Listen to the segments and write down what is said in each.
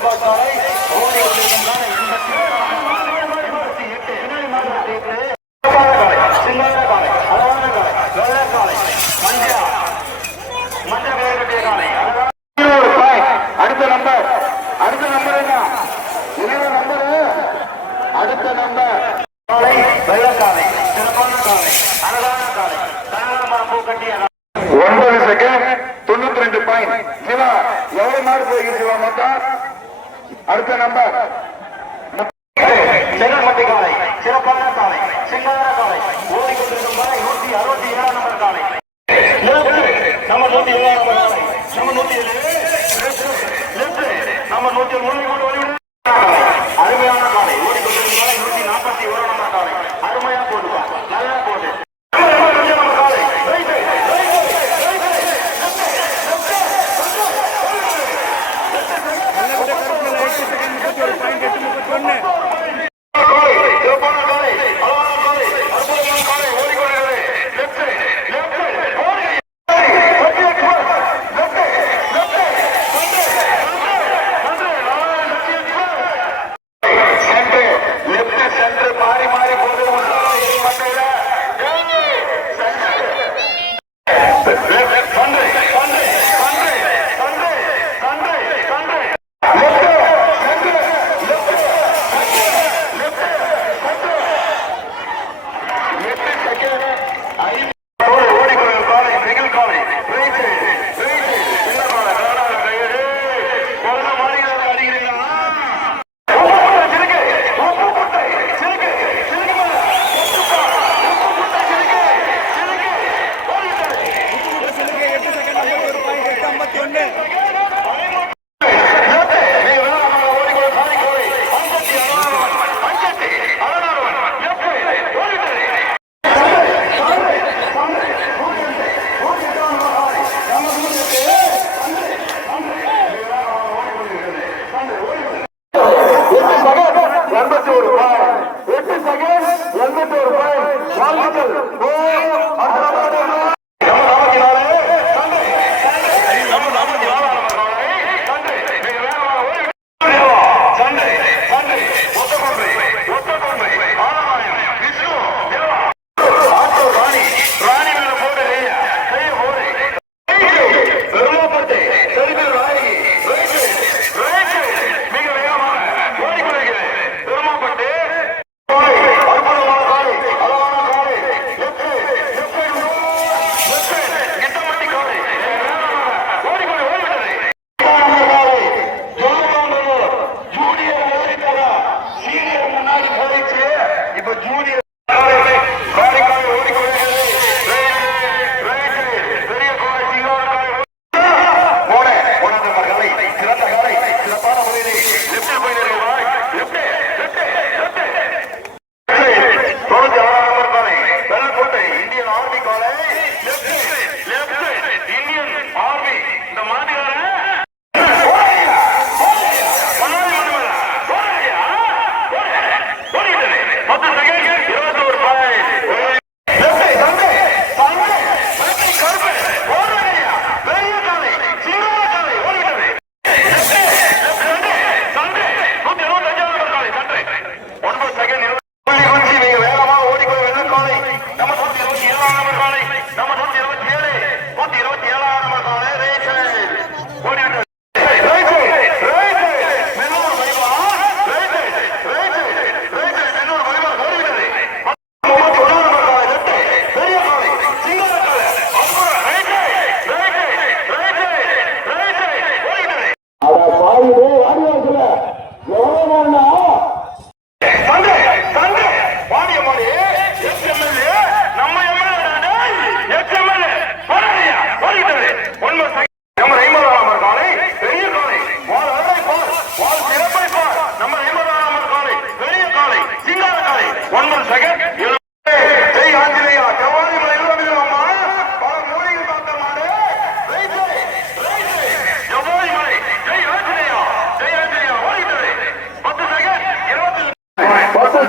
Guarani. அடுத்த number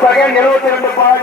நிறுவத்தி ரெண்டு பாய்